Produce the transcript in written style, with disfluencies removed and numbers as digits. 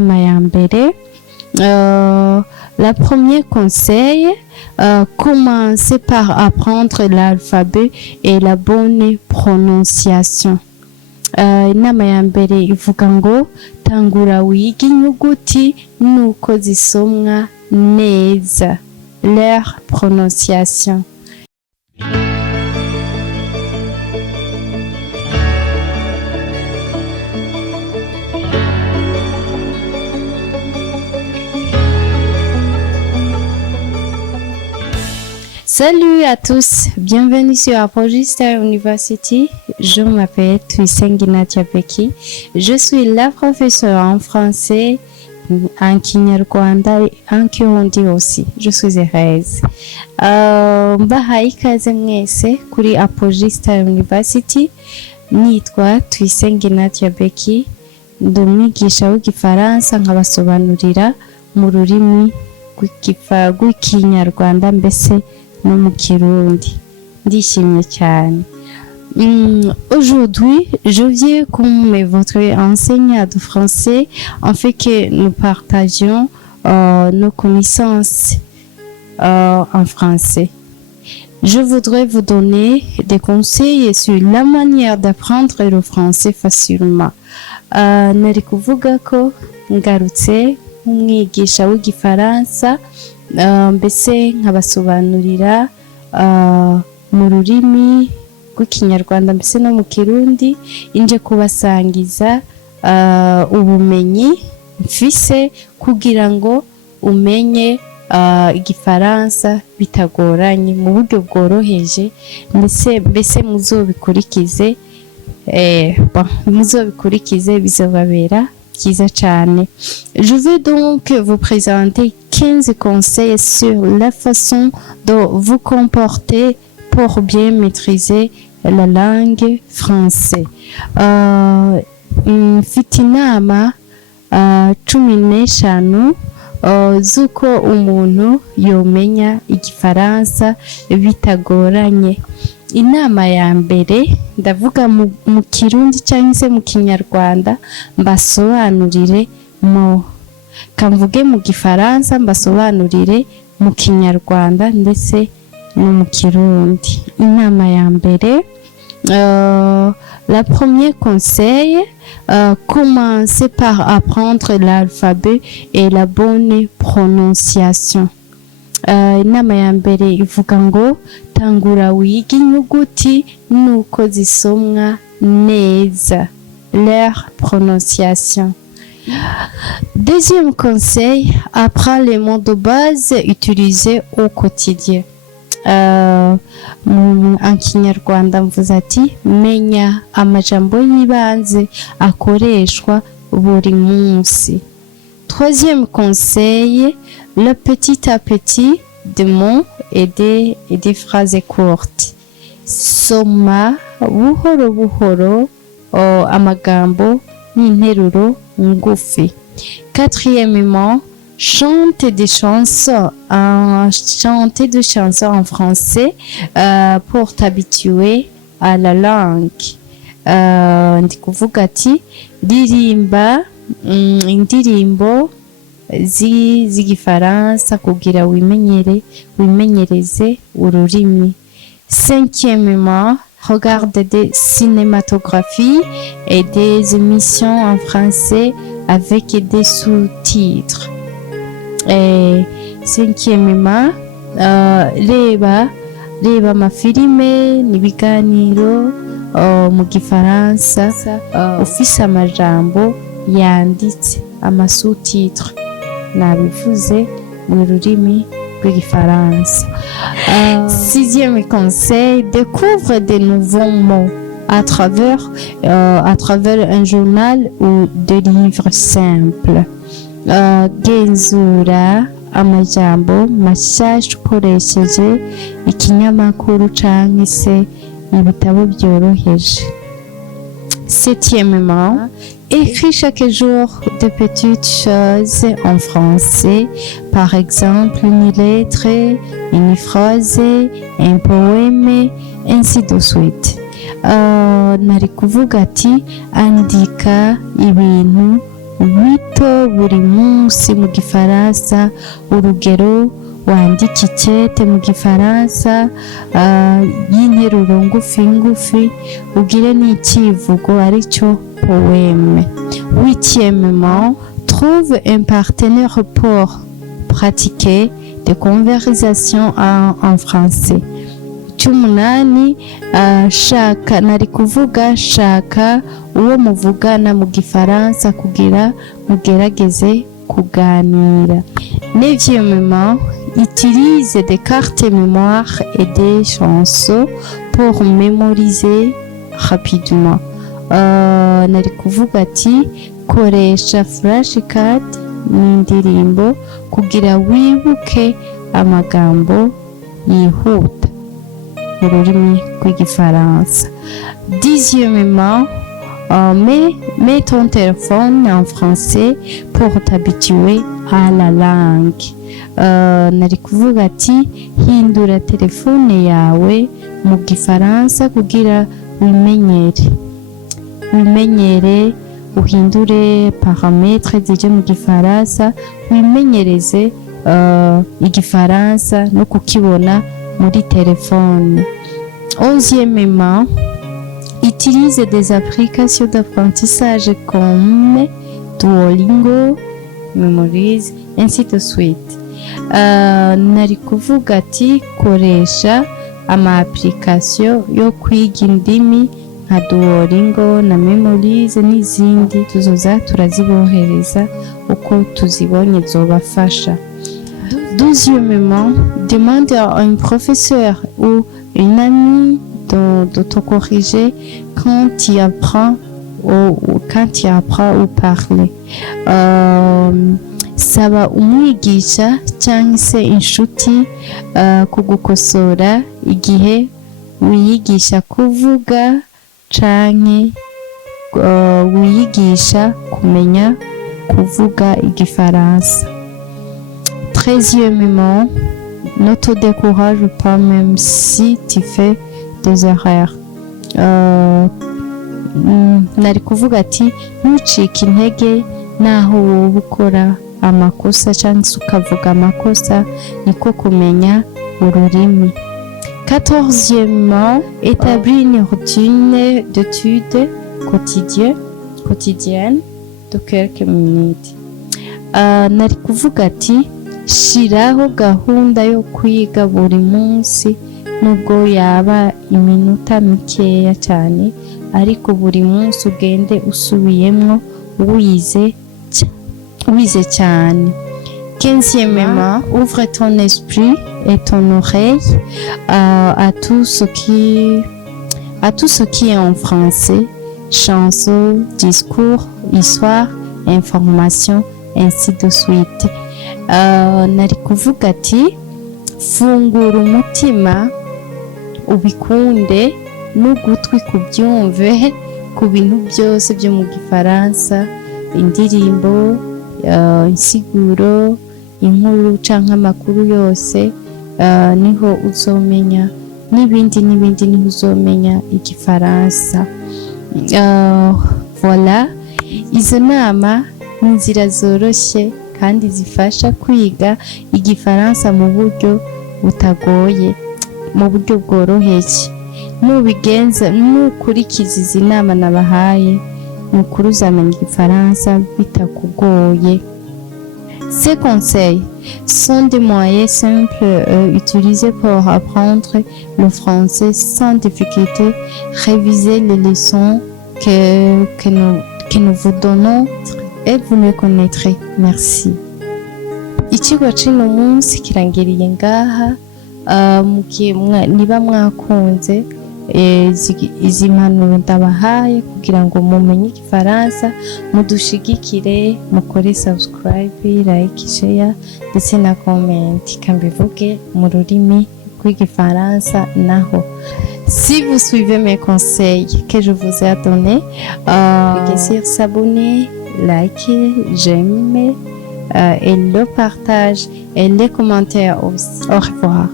inama ya mbere. La première conseil, commencez par apprendre l'alphabet et la bonne prononciation. Inama ya mbere ivuga ngo tangura wige inyuguti nuko zisomwa neza, leur prononciation. Salut à tous, bienvenue sur Apogee Star University. Je m'appelle Tuyisenge Nadia Beki. Je suis la professeure en français, en Kinyarwanda et en Kirundi aussi. Je suis heureuse. Mbahaye ikaze mwese kuri Apogee Star University. Nitwa Tuyisenge Nadia Beki. Ndi umwigisha w'igifaransa nkabasobanurira mu rurimi rw'ikinyarwanda mbese no mu Kirundi. Ndishimye cyane. Aujourd'hui, je viens comme votre enseignant de français afin que nous partagions nos connaissances en français. Je voudrais vous donner des conseils sur la manière d'apprendre le français facilement. Nari kuvuga ko ngarutse nk'umwigisha w'igifaransa mbese nkabasobanurira mu rurimi rw'ikinyarwanda mbese no mu Kirundi, inje kubasangiza ubumenyi mfise kugira ngo umenye igifaransa bitagoranye mu buryo bworoheje, mbese muzobikurikize bizobabera byiza cyane. Je vais donc vous présenter 15 conseils sur la façon de vous comporter pour bien maîtriser la langue française. Mfite inama 15 z'uko umuntu yomenya igifaransa bitagoranye. Inama ya mbere ndavuga mu Kirundi cyangwa se mu Kinyarwanda mbasobanurire kamvuge mu Gifaransa mbasobanurire mu Kinyarwanda ndetse no mu Kirundi. Inama ya mbere, la première conseil, commencez par apprendre l'alphabet et la bonne prononciation. Inama ya mbere ivuga ngo tangura wige inyuguti nuko zisomwa neza, leur prononciation. Deuxième conseil, apprends les mots de base utilisés au quotidien. En Kinyarwanda mvuze ati menya amajambo y'ibanze akoreshwa buri munsi. Troisième conseil, le petit à petit des mots et des phrases courtes. Soma buhoro buhoro amagambo n'interuro ngufi. Quatrièmement, chante des chansons en français pour t'habituer à la langue. Ndi kuvuga ati ririmba indirimbo z'igifaransa kugira wimenyereze ururimi. Cinquièmement, regarde des cinématographies et des émissions en français avec des sous-titres. Et cinquièmement, reba amafilime n'ibiganiro mu gifaransa ufise amajambo yanditse, ama-sous-titres nabivuze mu rurimi rw'igifaransa. Sixième conseil, découvre de nouveaux mots à travers un journal ou des livres simples. Genzura amajambo mashasha ukoresheje ikinyamakuru canke se ibitabo byoroheje. Septièmement, écris chaque jour de petites choses en français, par exemple une lettre, une phrase, un poème, ainsi de suite. Nari kuvuga ati andika ibintu bito buri munsi mu gifaransa, urugero wandika icyete mu gifaransa y'interuro ngufi ngufi, ugire n'icyivugo aricyo poème. Huitièmement, trouve un partenaire pour pratiquer des conversations en français. Cy'umunani, nari kuvuga shaka uwo muvugana mu gifaransa kugira mugerageze kuganira. Neuvièmement, utilise des cartes mémoire et des chansons pour mémoriser rapidement. Nari kuvuga ati koresha flashcard n'indirimbo kugira wibuke amagambo yihuta mu rurimi rw'igifaransa. Dixièmement, mets ton téléphone en français pour t'habituer à la langue. Nari kuvuga ati hindura telefone yawe mu gifaransa kugira wimenyere, uhindure parametre zije mu gifaransa, wimenyereze igifaransa no kukibona muri telefone. Onzièmement, utilise des applications d'apprentissage comme Duolingo, Memorise, ainsi de suite. Nari kuvuga ati koresha ama application yo kwiga indimi nka Duolingo na Memorise n'izindi, tuzoza turazibohereza uko tuzibonye zobafasha. Douzièmement, demande à un professeur ou une amie de te corriger quand tu apprends ou parler. Saba umwigisha cyangwa se inshuti kugukosora igihe wiyigisha kuvuga canke wiyigisha kumenya kuvuga igifaransa. 13èmement, ne te décourage pas même si tu fais des erreurs. Nari kuvuga ati ntucike intege naho wowe ukora amakosa cyangwa se ukavuga amakosa, niko kumenya ururimi. 14èmement, établis une routine d'études quotidienne de quelques minutes. Nari kuvuga ati shiraho gahunda yo kwiga buri munsi, nubwo yaba iminota mikeya cyane, ariko buri munsi ugende usubiyemwo wize cyane. 15èmement, ouvre ton esprit et ton oreille à tout ce qui est en français, chansons, discours, histoire, information, ainsi de suite. Nari kuvuga ati fungura umutima ubikunde n'ugutwi kubyumve ku bintu byose byo mu gifaransa, indirimbo, insiguro, inkuru canke amakuru yose, niho uzomenya n'ibindi niho uzomenya igifaransa. Voilà, izo nama n'inzira zoroshe kandi zifasha kwiga igifaransa mu buryo butagoye, mu buryo bworoheje. Nubigenza, nukurikiza izi nama nabahaye, nukuri uzamenya igifaransa bitakugoye. Ces conseils sont des moyens simples utilisés pour apprendre le français sans difficulté. Révisez les leçons que nous vous donnons et vous me connaîtrez. Merci. Ikigo c'uno munsi kirangiriye ngaha. Niba mwakunze izi mpanuro ndabahaye kugira ngo mumenye igifaransa, mudushigikire, mukore subscribe, like, share ndetse na comment, kambivuge mu rurimi rw'igifaransa naho. Si vous suivez mes conseils que je vous ai donnés, cliquez sur s'abonner, liker, j'aime et le partage et les commentaires aussi. Au revoir.